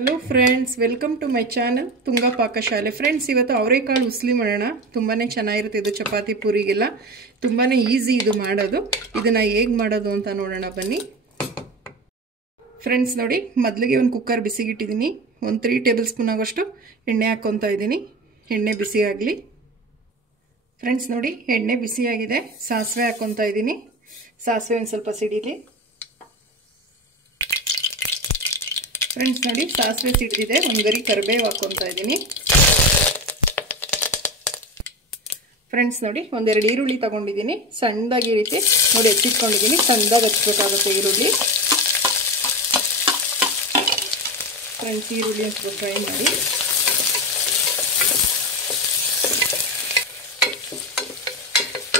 Hello friends, welcome to my channel Tunga Pakashale. Friends, ಇವತ್ತು ಅವರೆಕಾಳು ಉಸ್ಲಿ ಮಾಡೋಣ. ತುಂಬಾ ಚೆನ್ನಾಗಿರುತ್ತೆ ಇದು. ಚಪಾತಿ ಪೂರಿಗೆಲ್ಲ ತುಂಬಾ ಈಸಿ ಇದು ಮಾಡೋದು. ಇದನ್ನು ಹೇಗೆ ಮಾಡೋದು ಅಂತ ನೋಡೋಣ ಬನ್ನಿ. ಫ್ರೆಂಡ್ಸ್ ನೋಡಿ, ಮೊದಲಿಗೆ ಒಂದು ಕುಕ್ಕರ್ ಬಿಸಿಗಿಟ್ಟಿದ್ದೀನಿ. ಒಂದು 3 ಟೇಬಲ್ ಸ್ಪೂನ್ ಆಗೋಷ್ಟು ಎಣ್ಣೆ ಹಾಕ್ಕೊತಾ ಇದ್ದೀನಿ. ಎಣ್ಣೆ ಬಿಸಿ ಆಗಲಿ. ಫ್ರೆಂಡ್ಸ್ ನೋಡಿ, ಎಣ್ಣೆ ಬಿಸಿಯಾಗಿದೆ. ಸಾಸಿವೆ ಹಾಕ್ಕೊತಾ ಇದ್ದೀನಿ. ಸಾಸಿವೆ ಒಂದು ಸ್ವಲ್ಪ ಸಿಡಿಲಿ. ಫ್ರೆಂಡ್ಸ್ ನೋಡಿ, ಸಾಸಿವೆ ಸಿಡಿದಿದೆ. ಒಂದು ಗರಿ ಕರಿಬೇವು ಹಾಕ್ಕೊತಾ ಇದ್ದೀನಿ. ಫ್ರೆಂಡ್ಸ್ ನೋಡಿ, ಒಂದೆರಡು ಈರುಳ್ಳಿ ತಗೊಂಡಿದ್ದೀನಿ. ಸಣ್ಣದಾಗಿ ರೀತಿ ನೋಡಿ ಹೆಚ್ಚಿಟ್ಕೊಂಡಿದ್ದೀನಿ. ಸಣ್ಣದಾಗಿ ಹಚ್ಬೇಕಾಗುತ್ತೆ ಈರುಳ್ಳಿ. ಫ್ರೆಂಡ್ಸ್, ಈರುಳ್ಳಿ ಒಂದು ಸ್ವಲ್ಪ ಫ್ರೈ ಮಾಡಿ.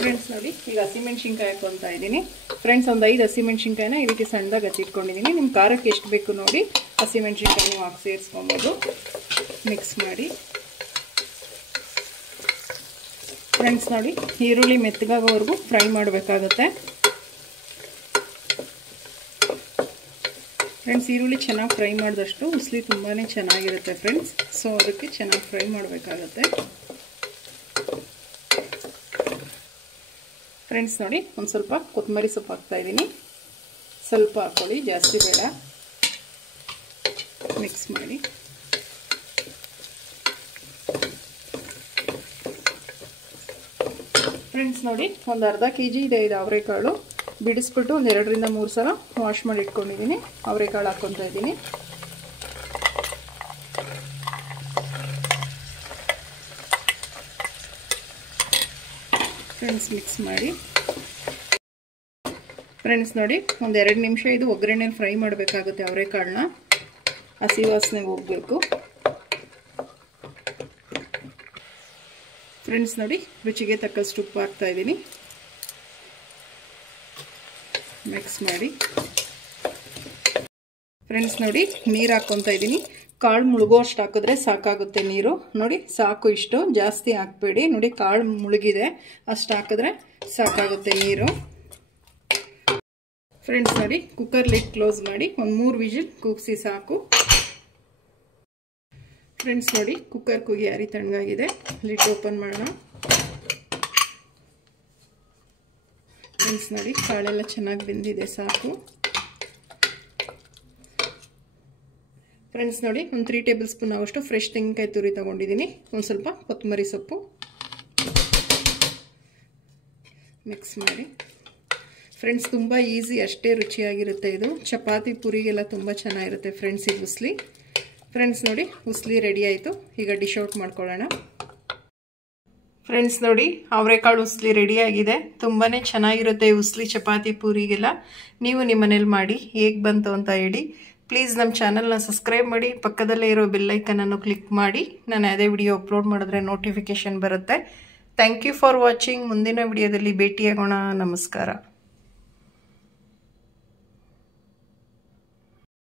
ಫ್ರೆಂಡ್ಸ್ ನೋಡಿ, ಈಗ ಹಸಿಮೆಣ್ಸಿನ್ಕಾಯಿ ಹಾಕ್ಕೊತಾ ಇದ್ದೀನಿ. ಫ್ರೆಂಡ್ಸ್, ಒಂದು 5 ಹಸಿಮೆಣ್ಸಿನ್ಕಾಯಿನ ಈ ರೀತಿ ಸಣ್ಣದಾಗಿ ಹಚ್ಚಿಟ್ಕೊಂಡಿದ್ದೀನಿ. ನಿಮ್ಮ ಖಾರಕ್ಕೆ ಎಷ್ಟು ಬೇಕು ನೋಡಿ ಹಸಿಮೆಣ್ಸಿನ್ಕಾಯಿ ನೀವು ಹಾಕಿ ಸೇರಿಸ್ಕೊಬೋದು. ಮಿಕ್ಸ್ ಮಾಡಿ. ಫ್ರೆಂಡ್ಸ್ ನೋಡಿ, ಈರುಳ್ಳಿ ಮೆತ್ತಗಾಗೋವರೆಗೂ ಫ್ರೈ ಮಾಡಬೇಕಾಗುತ್ತೆ. ಫ್ರೆಂಡ್ಸ್, ಈರುಳ್ಳಿ ಚೆನ್ನಾಗಿ ಫ್ರೈ ಮಾಡಿದಷ್ಟು ಉಸ್ಲಿ ತುಂಬಾ ಚೆನ್ನಾಗಿರುತ್ತೆ ಫ್ರೆಂಡ್ಸ್. ಸೊ ಅದಕ್ಕೆ ಚೆನ್ನಾಗಿ ಫ್ರೈ ಮಾಡಬೇಕಾಗತ್ತೆ. ಫ್ರೆಂಡ್ಸ್ ನೋಡಿ, ಒಂದು ಸ್ವಲ್ಪ ಕೊತ್ತಂಬರಿ ಸೊಪ್ಪು ಹಾಕ್ತಾ ಇದ್ದೀನಿ. ಸ್ವಲ್ಪ ಹಾಕೊಳ್ಳಿ, ಜಾಸ್ತಿ ಬೇಡ. ಮಿಕ್ಸ್ ಮಾಡಿ. ಫ್ರೆಂಡ್ಸ್ ನೋಡಿ, ಒಂದು ಅರ್ಧ kg ಇದೆ ಇದು ಅವರೆಕಾಳು. ಬಿಡಿಸ್ಬಿಟ್ಟು ಒಂದು 2 ರಿಂದ 3 ಸಲ ವಾಶ್ ಮಾಡಿ ಇಟ್ಕೊಂಡಿದ್ದೀನಿ. ಅವರೆಕಾಳು ಹಾಕ್ಕೊತಾ ಇದ್ದೀನಿ. ಫ್ರೆಂಡ್ಸ್, ಮಿಕ್ಸ್ ಮಾಡಿ. ಫ್ರೆಂಡ್ಸ್ ನೋಡಿ, ಒಂದು 2 ನಿಮಿಷ ಇದು ಒಗ್ಗರಣೆಯಲ್ಲಿ ಫ್ರೈ ಮಾಡಬೇಕಾಗುತ್ತೆ. ಅವರೆಕಾಳನ್ನ ಹಸಿ ವಾಸನೆ ಹೋಗಬೇಕು. ಫ್ರೆಂಡ್ಸ್ ನೋಡಿ, ರುಚಿಗೆ ತಕ್ಕಷ್ಟು ಉಪ್ಪು ಹಾಕ್ತಾ ಇದ್ದೀನಿ. ಮಿಕ್ಸ್ ಮಾಡಿ. ಫ್ರೆಂಡ್ಸ್ ನೋಡಿ, ನೀರು ಹಾಕ್ಕೊತಾ ಇದ್ದೀನಿ. ಕಾಳು ಮುಳುಗೋ ಅಷ್ಟು ಹಾಕಿದ್ರೆ ಸಾಕಾಗುತ್ತೆ ನೀರು. ನೋಡಿ, ಸಾಕು ಇಷ್ಟು, ಜಾಸ್ತಿ ಹಾಕಬೇಡಿ. ನೋಡಿ, ಕಾಳು ಮುಳುಗಿದೆ, ಅಷ್ಟು ಹಾಕಿದ್ರೆ ಸಾಕಾಗುತ್ತೆ ನೀರು. ಫ್ರೆಂಡ್ಸ್ ನೋಡಿ, ಕುಕ್ಕರ್ ಲಿಡ್ ಕ್ಲೋಸ್ ಮಾಡಿ ಒಂದು 3 ವಿಜಿಲ್ ಕೂಗಿಸಿ ಸಾಕು. ಫ್ರೆಂಡ್ಸ್ ನೋಡಿ, ಕುಕ್ಕರ್ ಕೂಗಿ ಯಾರಿ ತಣ್ಣಗಾಗಿದೆ. ಲಿಡ್ ಓಪನ್ ಮಾಡೋಣ. ಫ್ರೆಂಡ್ಸ್ ನೋಡಿ, ಕಾಳೆಲ್ಲ ಚೆನ್ನಾಗಿ ಬೆಂದಿದೆ, ಸಾಕು. ಫ್ರೆಂಡ್ಸ್ ನೋಡಿ, ಒಂದು 3 ಟೇಬಲ್ ಸ್ಪೂನ್ ಆಗೋಷ್ಟು ಫ್ರೆಶ್ ತೆಂಗಿನಕಾಯಿ ತುರಿ ತಗೊಂಡಿದ್ದೀನಿ. ಒಂದು ಸ್ವಲ್ಪ ಕೊತ್ತಂಬರಿ ಸೊಪ್ಪು. ಮಿಕ್ಸ್ ಮಾಡಿ. ಫ್ರೆಂಡ್ಸ್, ತುಂಬ ಈಸಿ, ಅಷ್ಟೇ ರುಚಿಯಾಗಿರುತ್ತೆ ಇದು. ಚಪಾತಿ ಪೂರಿಗೆಲ್ಲ ತುಂಬ ಚೆನ್ನಾಗಿರುತ್ತೆ ಫ್ರೆಂಡ್ಸ್ ಇದು ಉಸ್ಲಿ. ಫ್ರೆಂಡ್ಸ್ ನೋಡಿ, ಉಸ್ಲಿ ರೆಡಿ ಆಯಿತು. ಈಗ ಡಿಶ್ ಔಟ್ ಮಾಡ್ಕೊಳ್ಳೋಣ. ಫ್ರೆಂಡ್ಸ್ ನೋಡಿ, ಅವರೆಕಾಳು ಉಸ್ಲಿ ರೆಡಿಯಾಗಿದೆ. ತುಂಬಾ ಚೆನ್ನಾಗಿರುತ್ತೆ ಉಸ್ಲಿ ಚಪಾತಿ ಪೂರಿಗೆಲ್ಲ. ನೀವು ನಿಮ್ಮ ಮನೇಲಿ ಮಾಡಿ ಹೇಗೆ ಬಂತು ಅಂತ ಹೇಳಿ. ಪ್ಲೀಸ್ ನಮ್ಮ ಚಾನಲ್ನ ಸಬ್ಸ್ಕ್ರೈಬ್ ಮಾಡಿ. ಪಕ್ಕದಲ್ಲೇ ಇರೋ ಬೆಲ್ಲೈಕನನ್ನು ಕ್ಲಿಕ್ ಮಾಡಿ. ನಾನು ಯಾವುದೇ ವಿಡಿಯೋ ಅಪ್ಲೋಡ್ ಮಾಡಿದ್ರೆ ನೋಟಿಫಿಕೇಶನ್ ಬರುತ್ತೆ. Thank you for watching. ಮುಂದಿನ ವಿಡಿಯೋದಲ್ಲಿ ಭೇಟಿಯಾಗೋಣ. ನಮಸ್ಕಾರ.